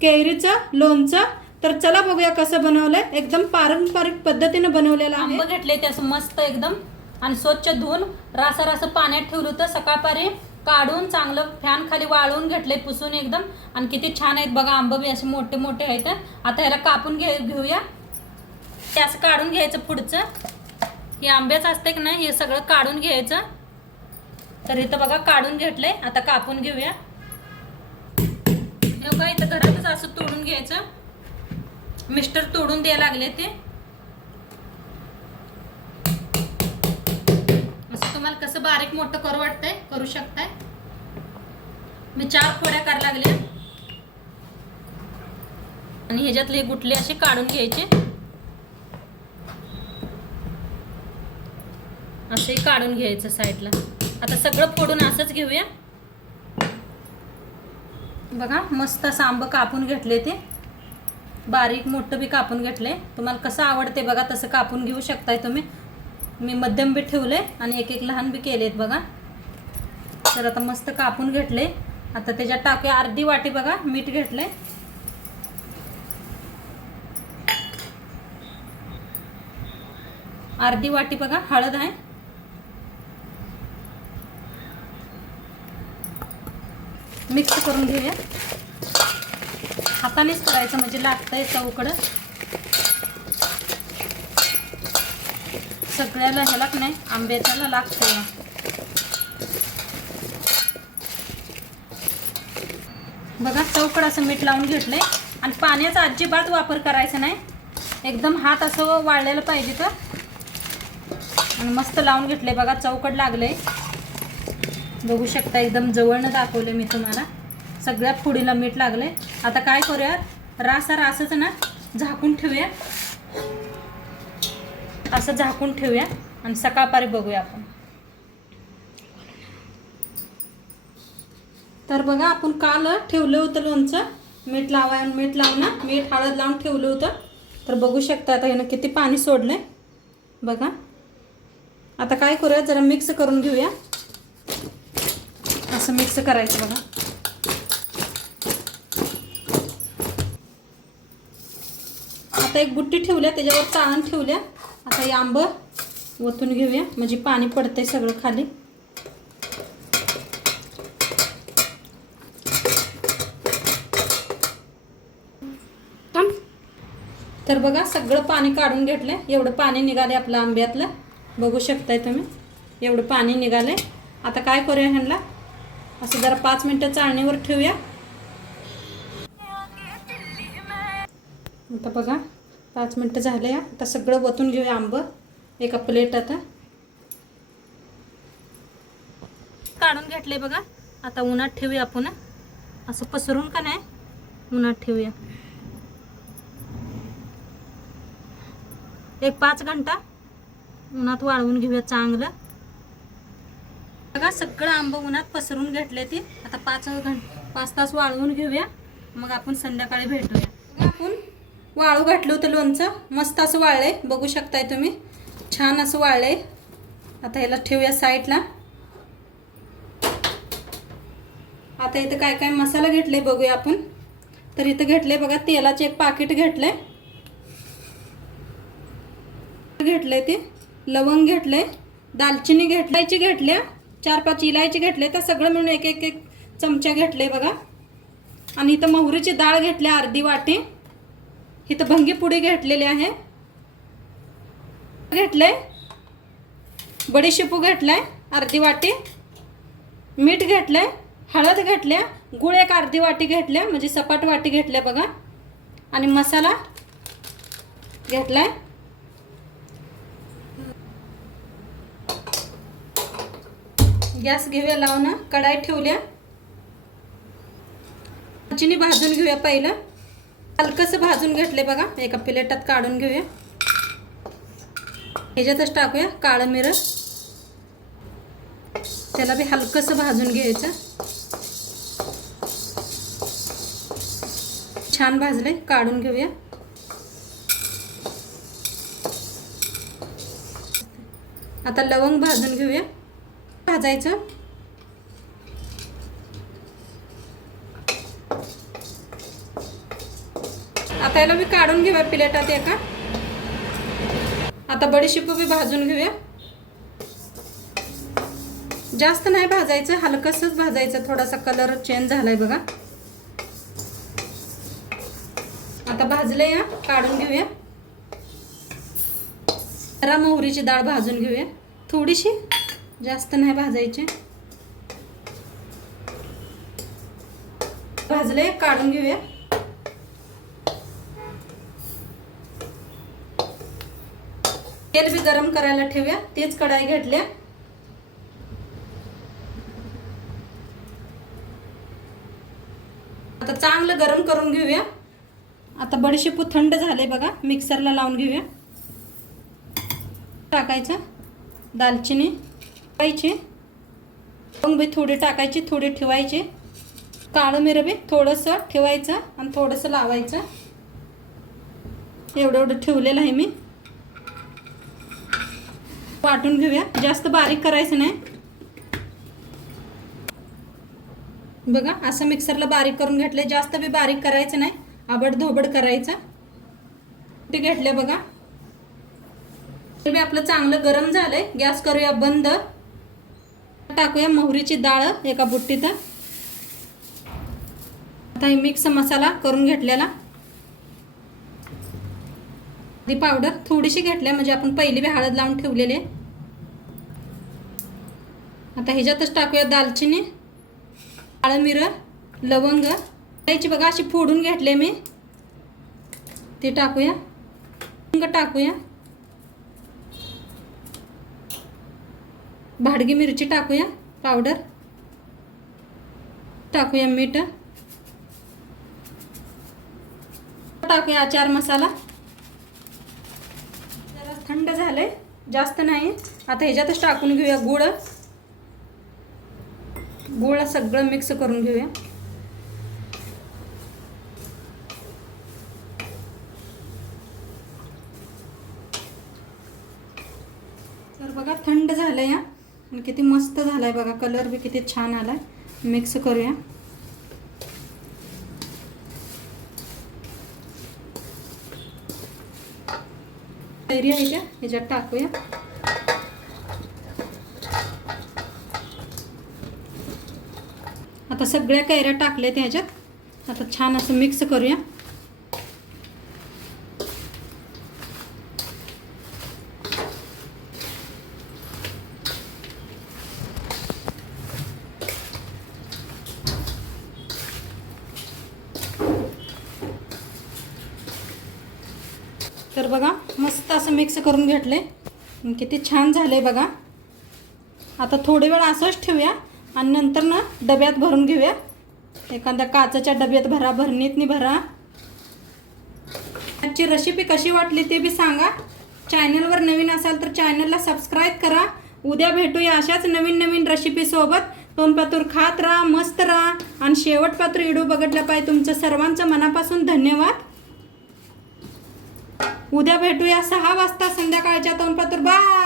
केरीचं कैरीचं लोणचं. तर चला बघूया कसं बनवलंय. एकदम पारंपरिक पद्धतीनं बनवलेलं आहे. आंब घेतले ते असं मस्त एकदम. आणि स्वच्छ धुवून रासा रास पाण्यात ठेवलं होतं सकाळपारी. काढून चांगलं फॅन खाली वाळवून घेतलंय पुसून एकदम. आणि किती छान आहेत बघा आंब बी असे मोठे मोठे आहेत. आता ह्याला कापून घे घेऊया. ते असं काढून घ्यायचं पुढचं. हे आंब्याचं असते की नाही हे सगळं काढून घ्यायचं. तर इथं बघा काढून घेतलंय. आता कापून घेऊया. बघा इथं घरातच असं तोडून घ्यायचं. मिस्टर तोडून द्यायला लागले ते. असं तुम्हाला कसं बारीक मोठं करू वाटतंय? करू शकताय? मी चार फोड्या करायला लागल्या आणि ह्याच्यातले गुटले असे काढून घ्यायचे. असे काढून घ्यायचं साईडला आता सगळं फोडून असंच घेऊया. बघा मस्त असं आंब कापून घेतले ते. बारीक मोठं बी कापून घेतले. तुम्हाला कसं आवडते बघा तसं कापून घेऊ शकताय तुम्ही. मी मध्यम बी ठेवले आणि एक एक लहान बी केलेत बघा. तर आता मस्त कापून घेतले. आता त्याच्यात टाकूया अर्धी वाटी बघा मीठ घेतले. अर्धी वाटी बघा हळद आहे. मिक्स करून घेऊया. हातानेच करायचं म्हणजे लागतंय चौकडं सगळ्याला ह्याला की नाही आंब्याच्याला लागतंय. बघा चौकड असं मीठ लावून घेतलंय. आणि पाण्याचा अजिबात वापर करायचा नाही. एकदम हात असं वाळलेलं पाहिजे तर. आणि मस्त लावून घेतलंय. बघा चौकड लागलंय. बघू शकता एकदम जवळनं दाखवले मी तुम्हाला. सगळ्या फुडीला मीठ लागले आता काय करूया? रासा रासच ना झाकून ठेवूया. असं झाकून ठेवूया आणि सकाळपारी बघूया आपण. तर बघा आपण काल ठेवलं होतं लोणचं. मीठ लावाय मीठ लावून मीठ हळद लावून ठेवलं होतं. तर बघू शकता आता ह्यानं किती पाणी सोडलं बघा. आता काय करूया? जरा मिक्स करून घेऊया. असं मिक्स करायचं बघा. आता एक बुट्टी ठेवल्या त्याच्यावर चाळण ठेवल्या. आता हे आंब ओतून घेऊया. म्हणजे पाणी पडतंय सगळं खाली. तर बघा सगळं पाणी काढून घेतलंय. एवढं पाणी निघाले आपलं आंब्यातलं. बघू शकताय तुम्ही. एवढं पाणी निघालंय. आता काय करूया ह्यांना? असं जरा पाच मिनटं चाळणीवर ठेवूया. आता बघा पाच मिनटं झाले. या आता सगळं वतून घेऊया आंब. एका प्लेट आता. काढून घेतले बघा. आता उन्हात ठेवूया आपण. असं पसरून का नाही? उन्हात ठेवूया. एक पाच घंटा उन्हात वाळवून घेऊया चांगलं. बघा सगळं आंब उन्हात पसरून घेतले ते. आता पाच घंट पाच तास वाळवून घेऊया. मग आपण संध्याकाळी भेटूया. आपण वाळू घातलं होतं लोणचं. मस्त असं वाळलंय. बघू शकताय तुम्ही. छान असं वाळलंय. आता ह्याला ठेवूया साईडला. आता इथं काय काय मसाला घेतले बघूया आपण. तर इथं घेतले बघा तेलाचे एक पाकिट घेतलंय. घेतलंय ते. लवंग घेतलंय. दालचिनी घेतलायची घेतल्या. चार पाच इलायची घेतले तर सगळं मिळून एक एक एक चमचे घेतले बघा. आणि इथं मोहरीची डाळ घेतल्या अर्धी वाटी. इथं भंगी पुडी घेतलेली आहे. घेतलंय. बडीशेपू घेतलाय अर्धी वाटी. मीठ घेतलंय हळद घेतल्या गुळ एक अर्धी वाटी घेतल्या म्हणजे सपाट वाटी घेतल्या बघा. आणि मसाला घेतलाय. गॅस घेऊया लावणं कढाई ठेवल्या. चिनी भाजून घेऊया पहिलं. हलकंसं भाजून घेतले बघा. एका प्लेटात काढून घेऊया. ह्याच्यातच टाकूया काळं मिरं. त्याला बी हलकंसं भाजून घ्यायचं. छान भाजले काढून घेऊया. आता लवंग भाजून घेऊया. भाजायचं. आता याला मी काढून घेऊया प्लेटात एका. आता बडीशिप बी भाजून घेऊया. जास्त नाही भाजायचं हलकसच भाजायचं. थोडासा कलर चेंज झालाय बघा. आता भाजले या काढून घेऊया. रा मोहरीची डाळ भाजून घेऊया. थोडीशी जास्त नाही भाजायचे. भाजले काढून घेऊया. तेल बी गरम करायला ठेवूया तेच कढाई घेतल्या. आता चांगलं गरम करून घेऊया. आता बडीशेपू थंड झाले बघा मिक्सरला लावून घेऊया. टाकायचं दालचिनी. टाकायची. मग बी थोडी टाकायची थोडी ठेवायची. काळं मिरं बी थोडंसं ठेवायचं आणि थोडंसं लावायचं. एवढं एवढं ठेवलेलं आहे मी. वाटून घेऊया. जास्त बारीक करायचं नाही. बघा असं मिक्सरला बारीक करून घेतले जास्त बी बारीक करायचं नाही. आबड धोबड करायचं. ते घेतले बघा. ते बी आपलं चांगलं गरम झालंय. गॅस करूया बंद. टाकूया मोहरीची डाळ एका बुट्टीत. आता हे मिक्स मसाला करून घेतलेला. ती पावडर थोडीशी घेतली म्हणजे आपण पहिली बी हळद लावून ठेवलेली. आता ह्याच्यातच टाकूया दालचिनी काळं मिरं लवंग. त्याची बघा अशी फोडून घेतले मी. ते टाकूया. लवंग टाकूया. भाडगी मिरची टाकूया पावडर टाकूया मीठ. टाकूया आचार मसाला. जरा थंड झालंय जास्त नाही. आता ह्याच्यातच टाकून घेऊया गुळ. गुळ सगळं मिक्स करून घेऊया. तर बघा थंड झालं या आणि किती मस्त झालाय बघा कलर बी किती छान आला आहे मिक्स करूया. कैरी आहे त्या ह्याच्यात टाकूया. आता सगळ्या कैऱ्या टाकल्या त्या ह्याच्यात. आता छान असं मिक्स करूया. तर बघा मस्त असं मिक्स करून घेतले किती छान झाले बघा. आता थोडे वेळ असंच ठेवूया आणि नंतर ना डब्यात भरून घेऊया. एखाद्या काचेच्या डब्यात भरा भरणीतनी भरा. आजची रेसिपी कशी वाटली ते बी सांगा. चॅनलवर नवीन असाल तर चॅनलला सबस्क्राईब करा. उद्या भेटूया अशाच नवीन नवीन रेसिपीसोबत तोंडपातूर खात राहा मस्त राहा. आणि शेवटपात्र इडू बघितलं पाहिजे. तुमचं सर्वांचं मनापासून धन्यवाद. उद्या भेटूया सहा वाजता संध्याकाळच्या तोंडपातूर बाय!